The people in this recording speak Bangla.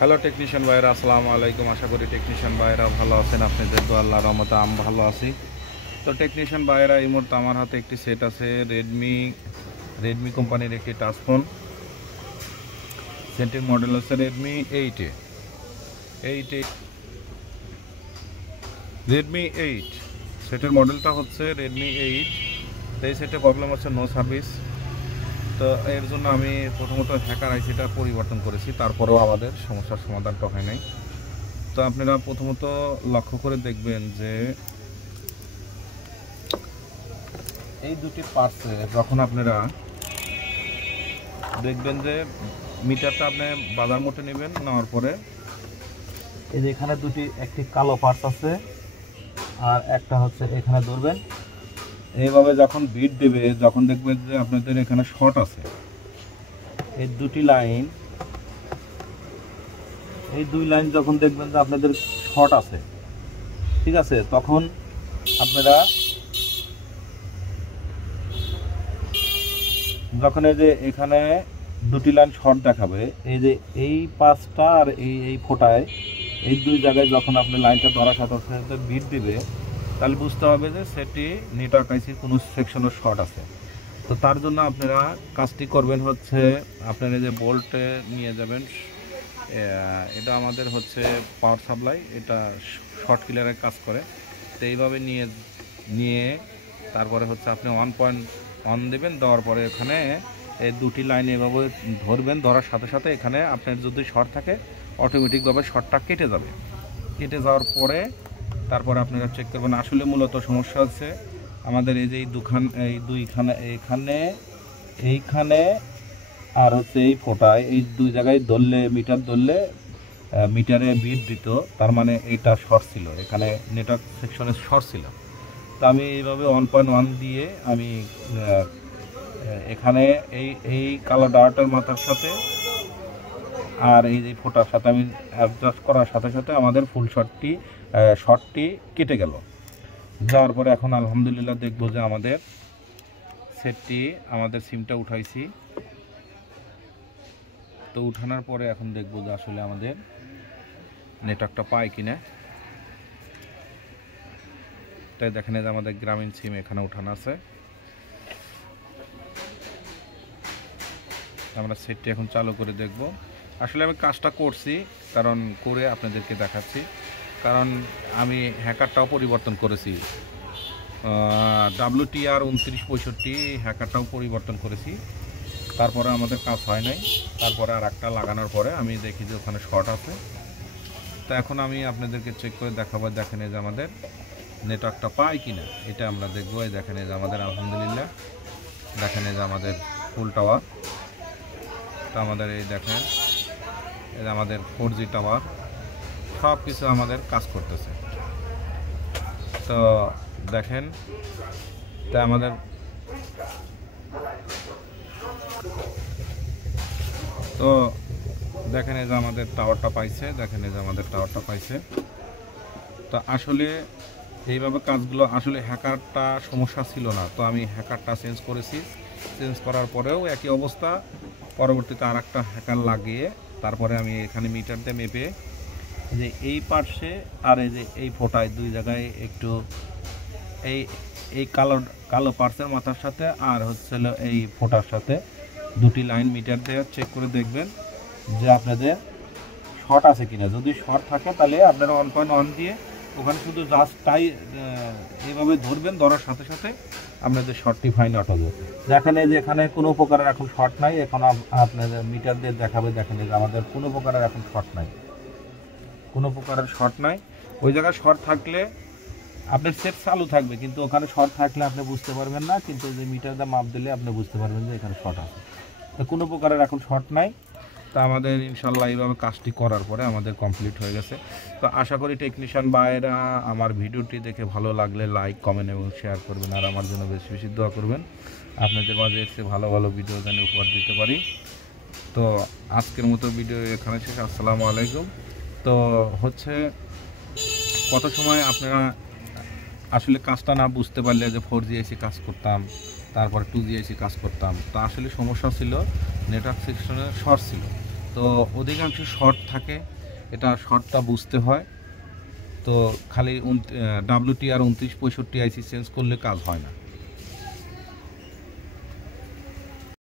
হ্যালো টেকনিশিয়ান ভাইরা, আসসালামু আলাইকুম। আশা করি টেকনিশিয়ান ভাইরা ভালো আছেন। আপনাদের তো আল্লাহর রহমতে আমি ভালো আছি। তো টেকনিশিয়ান ভাইরা, এই মুহূর্তে আমার হাতে একটি সেট আছে রেডমি কোম্পানির একটি টাচ ফোন। সেটটির মডেল হচ্ছে রেডমি 8 সেটের মডেলটা হচ্ছে রেডমি 8। তো এই সেটের প্রবলেম হচ্ছে নো সার্ভিস। তো এর জন্য আমি প্রথমত হ্যাকার আইসিটা পরিবর্তন করেছি, তারপরেও আমাদের সমস্যার সমাধানটা হয় নাই। তো আপনারা প্রথমত লক্ষ্য করে দেখবেন যে এই দুটি পার্টসে যখন আপনারা দেখবেন যে মিটারটা আপনি বাজার মতো নেবেন, নেওয়ার পরে এই যে এখানে একটি কালো পার্টস আছে আর একটা হচ্ছে এখানে ধরবেন। এইভাবে যখন বিট দেবে, যখন দেখবেন যে আপনাদের এখানে শর্ট আছে, এই দুই লাইন যখন দেখবেন যে আপনাদের শর্ট আছে, ঠিক আছে, তখন আপনারা যখন এই যে এখানে দুটি লাইন শর্ট দেখাবে, এই যে এই পাঁচটা আর এই ফোটায় এই দুই জায়গায় যখন আপনি লাইনটা ধরার সাথে সাথে বিট দিবে, তাহলে বুঝতে হবে যে সেটি নেটওয়ার্ক আইসির কোনো সেকশনের শর্ট আছে। তো তার জন্য আপনারা কাজটি করবেন হচ্ছে, আপনারা যে বোল্টে নিয়ে যাবেন, এটা আমাদের হচ্ছে পাওয়ার সাপ্লাই, এটা শর্ট কিলারের কাজ করে। তো এইভাবে নিয়ে তারপরে হচ্ছে আপনি 1.1 দেবেন, দেওয়ার পরে এখানে এই দুটি লাইন এভাবে ধরবেন, ধরার সাথে সাথে এখানে আপনার যদি শর্ট থাকে অটোমেটিকভাবে শর্টটা কেটে যাবে। কেটে যাওয়ার পরে তারপরে আপনারা চেক করবেন। আসলে মূলত সমস্যা হচ্ছে আমাদের এই যে এইখানে আর হচ্ছে এই ফোটায়, এই দুই জায়গায় মিটার ধরলে মিটারে বিট দিত, তার মানে এইটা শর্ট ছিল, এখানে নেটওয়ার্ক সেকশনে শর্ট ছিল। তো আমি এইভাবে 1.1 দিয়ে আমি এখানে এই কালো ডার্টের মাথার সাথে আর এই যে ফোটার সাথে আমি অ্যাডজাস্ট করার সাথে সাথে আমাদের ফুল শর্টটি কেটে গেল। যাওয়ার পরে এখন আলহামদুলিল্লাহ দেখবো যে আমাদের সিমটা উঠাইছি। তো উঠানোর পরে এখন দেখবো যে আসলে আমাদের নেটওয়ার্কটা পায় কিনা। তাই দেখেন যে আমাদের গ্রামীণ সিম এখানে উঠানো আছে। আমরা সেটটি এখন চালু করে দেখব। আসলে আমি কাজটা করছি, কারণ করে আপনাদেরকে দেখাচ্ছি, কারণ আমি হ্যাকারটাও পরিবর্তন করেছি, WTR 2965 হ্যাকারটাও পরিবর্তন করেছি। তারপরে আমাদের কাজ হয় নাই। তারপরে আর একটা লাগানোর পরে আমি দেখি যে ওখানে শর্ট আছে। তো এখন আমি আপনাদেরকে চেক করে দেখাবো। দেখেন যে আমাদের নেটওয়ার্কটা পায় কিনা, এটা আমরা দেখবো। এই দেখেন যে আমাদের আলহামদুলিল্লাহ, দেখেন যে আমাদের ফুল টাওয়ার। তো আমাদের এই দেখেন এই যে আমাদের 4G টাওয়ার, সব কিছু আমাদের কাজ করতেছে। তো দেখেন, তাই আমাদের তো দেখেন এই যে আমাদের টাওয়ারটা পাইছে, দেখেন এই যে আমাদের টাওয়ারটা পাইছে। তো আসলে এইভাবে কাজগুলো, আসলে হ্যাকারটা সমস্যা ছিল না, তো আমি হ্যাকারটা চেঞ্জ করেছি। চেঞ্জ করার পরেও একই অবস্থা। পরবর্তীতে আর একটা হ্যাকার লাগিয়ে তারপরে আমি এখানে মিটার দিয়ে মেপে যে এই পার্শ্বে আর এই যে এই ফোটায় দুই জায়গায় একটু এই কালো পার্সের মাথার সাথে আর হচ্ছিল এই ফোটার সাথে দুটি লাইন মিটার দিয়ে চেক করে দেখবেন যে আপনাদের শর্ট আছে কিনা। যদি শর্ট থাকে তাহলে আপনারা 1.1 দিয়ে ওখানে শুধু জাস্ট এইভাবে ধরবেন, ধরার সাথে সাথে আপনাদের শর্টটি ফাইন আউট হবে। দেখেন যে এখানে কোনো প্রকারের এখন শর্ট নাই, এখন আপনাদের মিটার দিয়ে দেখাবে। দেখেন যে আমাদের কোনো প্রকারের এখন শর্ট নাই, কোনো প্রকারের শর্ট নাই। ওই জায়গায় শর্ট থাকলে আপনার সেট চালু থাকবে, কিন্তু ওখানে শর্ট থাকলে আপনি বুঝতে পারবেন না, কিন্তু যে মিটার দিয়ে মাপ দিলে আপনি বুঝতে পারবেন যে এখানে শর্ট আছে। তো কোনো প্রকারের এখন শর্ট নাই। তা আমাদের ইনশাল্লাহ এইভাবে কাজটি করার পরে আমাদের কমপ্লিট হয়ে গেছে। তো আশা করি টেকনিশিয়ান ভাইয়েরা আমার ভিডিওটি দেখে ভালো লাগলে লাইক, কমেন্ট এবং শেয়ার করবেন, আর আমার জন্য বেশি বেশি দোয়া করবেন। আপনাদের মাঝে এসে ভালো ভালো ভিডিও যেন উপহার দিতে পারি। তো আজকের মতো ভিডিও এখানে শেষ। আসসালামু আলাইকুম। তো হচ্ছে কত সময় আপনারা আসলে কাজটা না বুঝতে পারলে যে 4G এসে কাজ করতাম, তারপর 2G এসে কাজ করতাম, তো আসলে সমস্যা ছিল নেটওয়ার্ক সেকশনে শর্ট ছিল। তো তো অধিকাংশ শর্ট থাকে, এটা শর্টটা বুঝতে হয়। তো খালি WTR 2965 আইসি চেঞ্জ করলে কাজ হয় না।